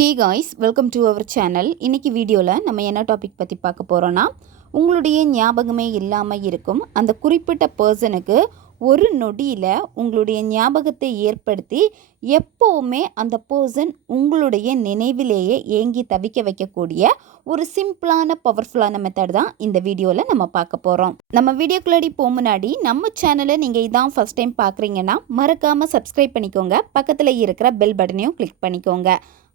Hey guys welcome to our channel இன்றைக்கி வீடியோவில் நம்ம என்ன டாபிக் பற்றி பார்க்க போகிறோன்னா உங்களுடைய ஞாபகமே இல்லாமல் இருக்கும். அந்த குறிப்பிட்ட பர்சனுக்கு ஒரு நொடியில் உங்களுடைய ஞாபகத்தை ஏற்படுத்தி எப்போவுமே அந்த பர்சன் உங்களுடைய நினைவிலேயே ஏங்கி தவிக்க வைக்கக்கூடிய ஒரு சிம்பிளான பவர்ஃபுல்லான மெத்தட் தான் இந்த வீடியோவில் நம்ம பார்க்க போகிறோம் நம்ம வீடியோக்குள்ளாடி போக முன்னாடி நம்ம சேனலை நீங்கள் இதான் ஃபஸ்ட் டைம் பார்க்குறீங்கன்னா மறக்காமல் சப்ஸ்கிரைப் பண்ணிக்கோங்க. பக்கத்தில் இருக்கிற பெல் பட்டனையும் கிளிக் பண்ணிக்கோங்க.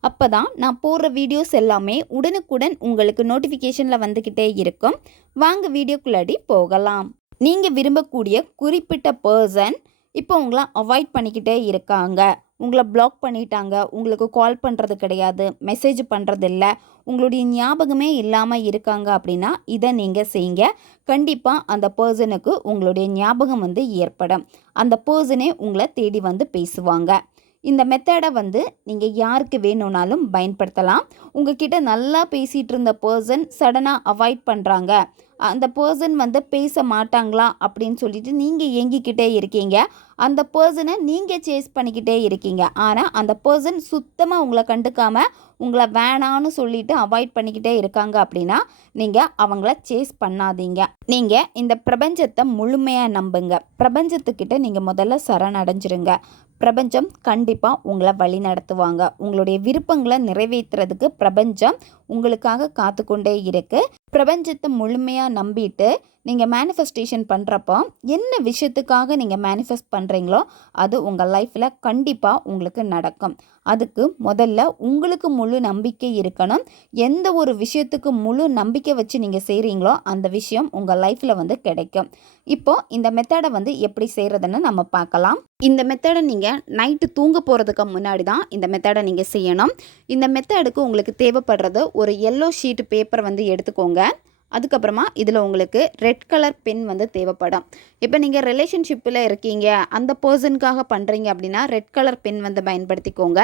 அப்போ தான் நான் போடுற வீடியோஸ் எல்லாமே உடனுக்குடன் உங்களுக்கு நோட்டிஃபிகேஷனில் வந்துக்கிட்டே இருக்கும். வாங்க வீடியோக்குள்ளாடி போகலாம். நீங்கள் விரும்பக்கூடிய குறிப்பிட்ட பர்சன் இப்போ உங்களை அவாய்ட் பண்ணிக்கிட்டே இருக்காங்க. உங்களை பிளாக் பண்ணிட்டாங்க. உங்களுக்கு கால் பண்ணுறது கிடையாது. மெசேஜ் பண்ணுறது இல்லை உங்களுடைய ஞாபகமே இல்லாமல் இருக்காங்க அப்படின்னா இதை நீங்கள் செய்யுங்க. கண்டிப்பாக அந்த பர்சனுக்கு உங்களுடைய ஞாபகம் வந்து ஏற்படும். அந்த பர்சனே உங்களை தேடி வந்து பேசுவாங்க. இந்த மெத்தடை வந்து நீங்கள் யாருக்கு வேணும்னாலும் பயன்படுத்தலாம். உங்ககிட்ட நல்லா பேசிகிட்டு இருந்த பர்சன் சடனாக அவாய்ட் பண்ணுறாங்க அந்த பர்சன் வந்து பேச மாட்டாங்களா அப்படின்னு சொல்லிட்டு நீங்கள் ஏங்கிக்கிட்டே இருக்கீங்க. அந்த பர்சனை நீங்கள் சேஸ் பண்ணிக்கிட்டே இருக்கீங்க. ஆனால் அந்த பர்சன் சுத்தமாக உங்களை கண்டுக்காமல் உங்களை வேணான்னு சொல்லிட்டு அவாய்ட் பண்ணிக்கிட்டே இருக்காங்க அப்படின்னா நீங்கள் அவங்கள சேஸ் பண்ணாதீங்க. நீங்கள் இந்த பிரபஞ்சத்தை முழுமையாக நம்புங்க. பிரபஞ்சத்துக்கிட்ட நீங்கள் முதல்ல சரணடைஞ்சிருங்க பிரபஞ்சம் கண்டிப்பாக உங்களை வழி நடத்துவாங்க. உங்களுடைய விருப்பங்களை நிறைவேற்றுறதுக்கு பிரபஞ்சம் உங்களுக்காக காத்து கொண்டே பிரபஞ்சத்தை முழுமையாக நம்பிட்டு நீங்கள் மேனிஃபெஸ்டேஷன் பண்ணுறப்போ என்ன விஷயத்துக்காக நீங்கள் மேனிஃபெஸ்ட் பண்ணுறீங்களோ அது உங்கள் லைஃப்பில் கண்டிப்பாக உங்களுக்கு நடக்கும். அதுக்கு முதல்ல உங்களுக்கு முழு நம்பிக்கை இருக்கணும். எந்த ஒரு விஷயத்துக்கு முழு நம்பிக்கை வச்சு நீங்கள் செய்கிறீங்களோ அந்த விஷயம் உங்கள் லைஃப்பில் வந்து கிடைக்கும். இப்போ இந்த மெத்தடை வந்து எப்படி செய்கிறதுன்னு நம்ம பார்க்கலாம். இந்த மெத்தடை நீங்கள் நைட்டு தூங்க போகிறதுக்கு முன்னாடி தான் இந்த மெத்தடை நீங்கள் செய்யணும். இந்த மெத்தடுக்கு உங்களுக்கு தேவைப்படுறது ஒரு எல்லோ ஷீட் பேப்பர் வந்து எடுத்துக்கோங்க. அதுக்கப்புறமா இதில் உங்களுக்கு ரெட் கலர் பென் வந்து தேவைப்படும். இப்போ நீங்கள் ரிலேஷன்ஷிப்பில் இருக்கீங்க அந்த பர்சனுக்காக பண்ணுறீங்க அப்படின்னா ரெட் கலர் பென் வந்து பயன்படுத்திக்கோங்க.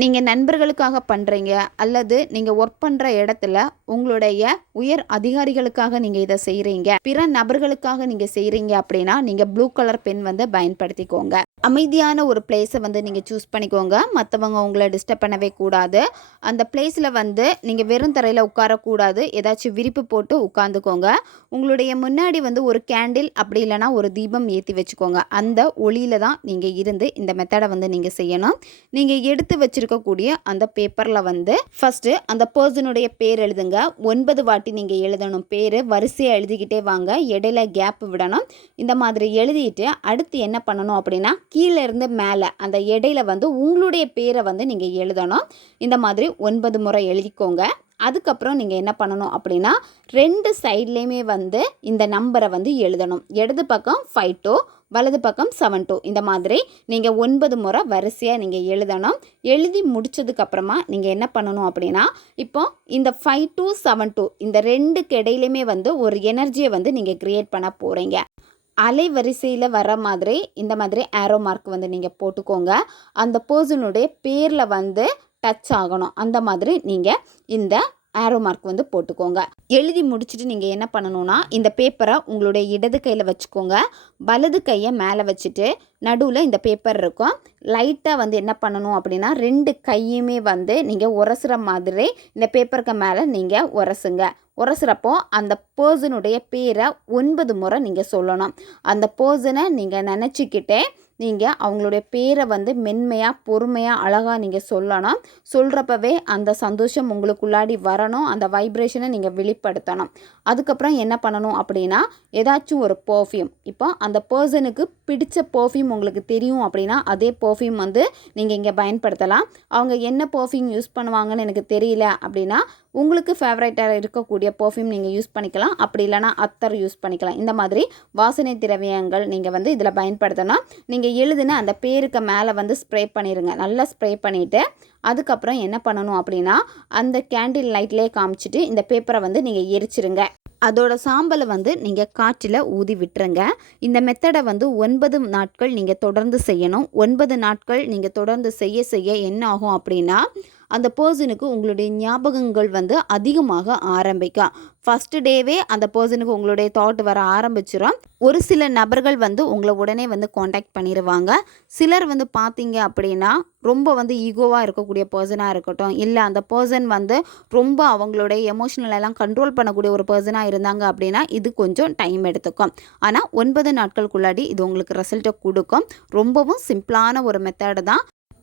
நீங்கள் நண்பர்களுக்காக பண்ணுறீங்க அல்லது நீங்கள் ஒர்க் பண்ணுற இடத்துல உங்களுடைய உயர் அதிகாரிகளுக்காக நீங்கள் இதை செய்கிறீங்க பிற நபர்களுக்காக நீங்கள் செய்கிறீங்க அப்படின்னா நீங்கள் ப்ளூ கலர் பென் வந்து பயன்படுத்திக்கோங்க. அமைதியான ஒரு பிளேஸை வந்து நீங்கள் சூஸ் பண்ணிக்கோங்க. மற்றவங்க உங்களை டிஸ்டர்ப் பண்ணவே கூடாது. அந்த பிளேஸில் வந்து நீங்கள் வெறும் தரையில் உட்காரக்கூடாது. ஏதாச்சும் விரிப்பு போட்டு உட்காந்துக்கோங்க. உங்களுடைய முன்னாடி வந்து ஒரு கேண்டில் அப்படி இல்லைனா ஒரு தீபம் ஏற்றி வச்சுக்கோங்க. அந்த ஒளியில் தான் நீங்கள் இருந்து இந்த மெத்தடை வந்து நீங்கள் செய்யணும். நீங்கள் எடுத்து வச்சுருக்கக்கூடிய அந்த பேப்பரில் வந்து ஃபஸ்ட்டு அந்த பர்சனுடைய பேர் எழுதுங்க. ஒன்பது வாட்டி நீங்கள் எழுதணும் பேர். வரிசையாக எழுதிக்கிட்டே வாங்க. இடையில கேப் விடணும். இந்த மாதிரி எழுதிட்டு அடுத்து என்ன பண்ணணும் அப்படின்னா கீழேருந்து மேலே அந்த இடையில வந்து உங்களுடைய பேரை வந்து நீங்கள் எழுதணும். இந்த மாதிரி ஒன்பது முறை எழுதிக்கோங்க. அதுக்கப்புறம் நீங்கள் என்ன பண்ணணும் அப்படின்னா ரெண்டு சைட்லேயுமே வந்து இந்த நம்பரை வந்து எழுதணும். இடது பக்கம் ஃபைவ் டூ வலது பக்கம் செவன் டூ இந்த மாதிரி நீங்கள் ஒன்பது முறை வரிசையாக நீங்கள் எழுதணும். எழுதி முடிச்சதுக்கப்புறமா நீங்கள் என்ன பண்ணணும் அப்படின்னா இப்போ இந்த ஃபைவ் டூ செவன் டூ இந்த ரெண்டுக்கு இடையிலையுமே வந்து ஒரு எனர்ஜியை வந்து நீங்கள் க்ரியேட் பண்ண போகிறீங்க அலைவரிசையில் வர மாதிரி இந்த மாதிரி ஆரோ மார்க் வந்து நீங்கள் போட்டுக்கோங்க. அந்த பர்சனுடைய பேரில் வந்து டச் ஆகணும். அந்த மாதிரி நீங்கள் இந்த ஆரோ மார்க் வந்து போட்டுக்கோங்க. எழுதி முடிச்சுட்டு நீங்கள் என்ன பண்ணணும்னா இந்த பேப்பரை உங்களுடைய இடது கையில் வச்சுக்கோங்க. வலது கையை மேலே வச்சுட்டு நடுவில் இந்த பேப்பர் இருக்கும். லைட்டாக வந்து என்ன பண்ணணும் அப்படின்னா ரெண்டு கையுமே வந்து நீங்கள் உரசுற மாதிரி இந்த பேப்பருக்கு மேலே நீங்கள் உரசுங்க. உரசுறப்போ அந்த பர்சனுடைய பேரை ஒன்பது முறை நீங்கள் சொல்லணும். அந்த பர்சனை நீங்கள் நினச்சிக்கிட்டே நீங்கள் அவங்களுடைய பேரை வந்து மென்மையாக பொறுமையாக அழகாக நீங்கள் சொல்லணும். சொல்கிறப்பவே அந்த சந்தோஷம் உங்களுக்குள்ளாடி வரணும். அந்த வைப்ரேஷனை நீங்கள் வெளிப்படுத்தணும். அதுக்கப்புறம் என்ன பண்ணணும் அப்படின்னா ஏதாச்சும் ஒரு பர்ஃப்யூம் இப்போ அந்த பர்சனுக்கு பிடிச்ச பர்ஃப்யூம் உங்களுக்கு தெரியும் அப்படின்னா அதே பர்ஃப்யூம் வந்து நீங்கள் இங்கே பயன்படுத்தலாம். அவங்க என்ன பர்ஃப்யூம் யூஸ் பண்ணுவாங்கன்னு எனக்கு தெரியல அப்படின்னா உங்களுக்கு ஃபேவரட்டாக இருக்கக்கூடிய பர்ஃப்யூம் நீங்கள் யூஸ் பண்ணிக்கலாம். அப்படி இல்லைனா அத்தர் யூஸ் பண்ணிக்கலாம். இந்த மாதிரி வாசனை திரவியங்கள் நீங்கள் வந்து இதில் பயன்படுத்தணும் நீங்கள் எழுதின அந்த பேருக்கு மேலே வந்து ஸ்ப்ரே பண்ணிடுங்க நல்லா ஸ்ப்ரே பண்ணிவிட்டு அதுக்கப்புறம் என்ன பண்ணணும் அப்படின்னா அந்த கேண்டில் லைட்லேயே காமிச்சிட்டு இந்த பேப்பரை வந்து நீங்கள் எரிச்சிருங்க. அதோட சாம்பலை வந்து நீங்கள் காற்றில் ஊதி விட்டுருங்க. இந்த மெத்தடை வந்து ஒன்பது நாட்கள் நீங்கள் தொடர்ந்து செய்யணும். ஒன்பது நாட்கள் நீங்கள் தொடர்ந்து செய்ய செய்ய என்ன ஆகும் அப்படின்னா அந்த பர்சனுக்கு உங்களுடைய ஞாபகங்கள் வந்து அதிகமாக ஆரம்பிக்கும். ஃபஸ்ட்டு டேவே அந்த பர்சனுக்கு உங்களுடைய தாட் வர ஆரம்பிச்சிடும் ஒரு சில நபர்கள் வந்து உங்களை உடனே வந்து காண்டாக்ட் பண்ணிடுவாங்க சிலர் வந்து பார்த்தீங்க அப்படின்னா ரொம்ப வந்து ஈகோவாக இருக்கக்கூடிய பர்சனாக இருக்கட்டும் இல்லை அந்த பர்சன் வந்து ரொம்ப அவங்களுடைய எமோஷனலெல்லாம் கண்ட்ரோல் பண்ணக்கூடிய ஒரு பர்சனாக இருந்தாங்க அப்படின்னா இது கொஞ்சம் டைம் எடுத்துக்கும். ஆனால் ஒன்பது நாட்களுக்குள்ளாடி இது உங்களுக்கு ரிசல்ட்டை கொடுக்கும். ரொம்பவும் சிம்பிளான ஒரு மெத்தடு தான்.